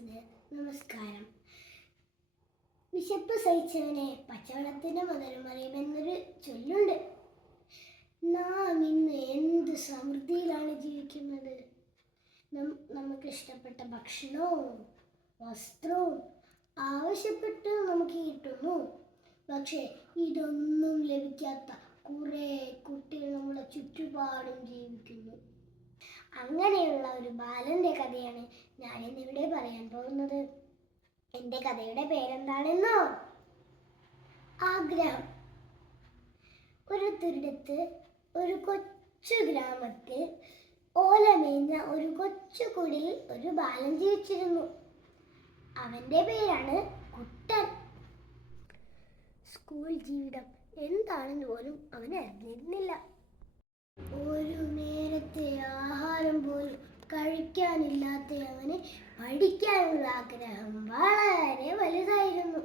ക്ലാസ്സിന് നമസ്കാരം. വിശപ്പ് സഹിച്ചവനെ പച്ചവെള്ളത്തിന്റെ മുതലുമറിയുമെന്നൊരു ചൊല്ലുണ്ട്. നാം ഇന്ന് എന്ത് സമൃദ്ധിയിലാണ് ജീവിക്കുന്നത്. നമുക്ക് ഇഷ്ടപ്പെട്ട ഭക്ഷണവും വസ്ത്രവും ആവശ്യപ്പെട്ട് നമുക്ക് കിട്ടുന്നു. പക്ഷേ ഇതൊന്നും ലഭിക്കാത്ത കുറേ കുട്ടികൾ നമ്മുടെ ചുറ്റുപാടും ജീവിക്കുന്നു. അങ്ങനെയുള്ള ഒരു ബാലന്റെ കഥയാണ് ഞാൻ ഇന്നിവിടെ പറയാൻ പോകുന്നത്. എൻ്റെ കഥയുടെ പേരെന്താണെന്നോ? ആഗ്രഹം. ഒരിടത്ത് ഒരു കൊച്ചു ഗ്രാമത്തിൽ ഓലമേഞ്ഞ ഒരു കൊച്ചു കുടിയിൽ ഒരു ബാലൻ ജീവിച്ചിരുന്നു. അവന്റെ പേരാണ് കുട്ടൻ. സ്കൂൾ ജീവിതം എന്താണെന്ന് പോലും അവൻ അറിഞ്ഞിരുന്നില്ല. ഒരു നേരത്തെ ആഹാരം പോലും കഴിക്കാനില്ലാത്ത അവന് പഠിക്കാനുള്ള ആഗ്രഹം വളരെ വലുതായിരുന്നു.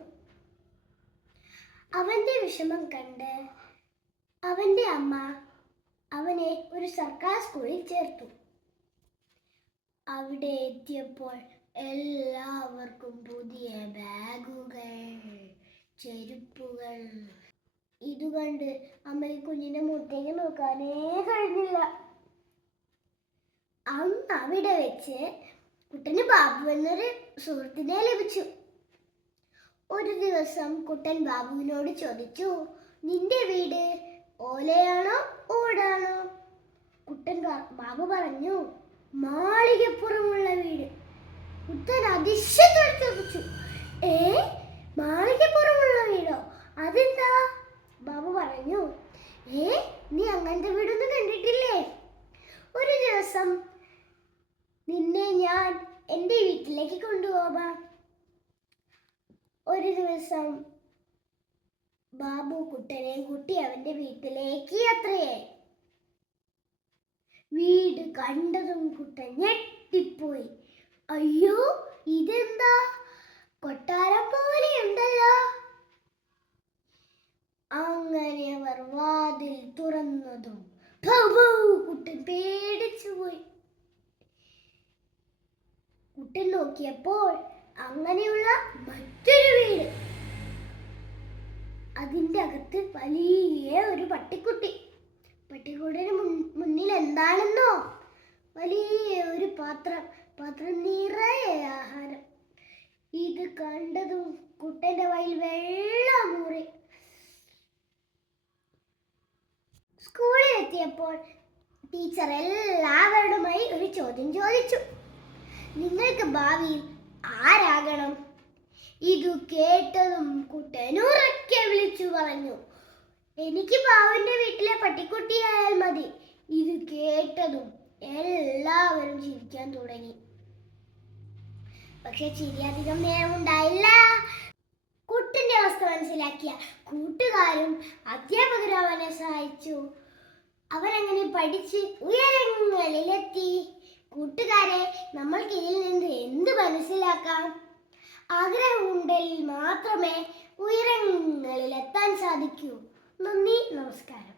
അവന്റെ വിഷമം കണ്ട് അവന്റെ അമ്മ അവനെ ഒരു സർക്കാർ സ്കൂളിൽ ചേർത്തു. അവിടെ എത്തിയപ്പോൾ എല്ലാവർക്കും പുതിയ ബാഗുകൾ, ചെരുപ്പുകൾ. ഇതുകണ്ട് അമ്മയ്ക്ക് കുഞ്ഞിന്റെ മുഖത്തേക്ക് നോക്കാനേ കഴിഞ്ഞില്ല. അന്ന് അവിടെ വെച്ച് കുട്ടന് ബാബു എന്നൊരു സുഹൃത്തിനെ ലഭിച്ചു. ഒരു ദിവസം കുട്ടൻ ബാബുവിനോട് ചോദിച്ചു, നിന്റെ വീട് ഓലയാണോ ഓടാണോ? ബാബു പറഞ്ഞു, മാളികപ്പുറമുള്ള വീട്. കുട്ടൻ അതിശയത്തോടെ ചോദിച്ചു, മാളികപ്പുറമുള്ള വീടോ? അതെന്താ? ബാബു പറഞ്ഞു, നീ അങ്ങനത്തെ വീടൊന്നും കണ്ടിട്ടില്ലേ? ഒരു ദിവസം നിന്നെ ഞാൻ എൻ്റെ വീട്ടിലേക്ക് കൊണ്ടുപോകാം. ഒരു ദിവസം ബാബു കുട്ടനെ കൂട്ടി അവന്റെ വീട്ടിലേക്ക് യാത്രയായി. വീട് കണ്ടതും കുട്ടൻ ഞെട്ടിപ്പോയി. അയ്യോ, ഇതെന്താ കൊട്ടാരം പോലെയുണ്ടല്ലോ. അങ്ങനെ അവർ വാതിൽ തുറന്നതും കുട്ടൻ പേടിച്ചുപോയി. കുട്ടൻ നോക്കിയപ്പോൾ അങ്ങനെയുള്ള മറ്റൊരു വീട്. അതിൻ്റെ അകത്ത് വലിയ ഒരു പട്ടിക്കുട്ടി. പട്ടിക്കുട്ടിയുടെ മുന്നിൽ എന്താണെന്നോ? വലിയ ഒരു പാത്രം നിറയെ ആഹാരം. ഇത് കണ്ടതും കുട്ടൻ്റെ വായിൽ വെള്ളം ഊറി. സ്കൂളിൽ എത്തിയപ്പോൾ ടീച്ചർ എല്ലാവരുമായി ഒരു ചോദ്യം ചോദിച്ചു, നിങ്ങൾക്ക് ഭാവിയിൽ ആരാകണം? ഇത് കേട്ടതും കുട്ടൻ ഉറക്കെ വിളിച്ചു പറഞ്ഞു, എനിക്ക് ബാബുവിന്റെ വീട്ടിലെ പട്ടിക്കുട്ടിയായാൽ മതി. ഇത് കേട്ടതും എല്ലാവരും ചിരിക്കാൻ തുടങ്ങി. പക്ഷെ ചിരി അധികം നേരമുണ്ടായില്ല. കുട്ടന്റെ അവസ്ഥ മനസ്സിലാക്കിയ കൂട്ടുകാരും അധ്യാപകരും അവനെ സഹായിച്ചു. അവരങ്ങനെ പഠിച്ച് ഉയരങ്ങളിലെത്തി. കൂട്ടുകാരെ, നമ്മൾക്ക് ഇതിൽ നിന്ന് എന്ത് മനസ്സിലാക്കാം? ആഗ്രഹമുണ്ടെങ്കിൽ മാത്രമേ ഉയരങ്ങളിലെത്താൻ സാധിക്കൂ. നന്ദി, നമസ്കാരം.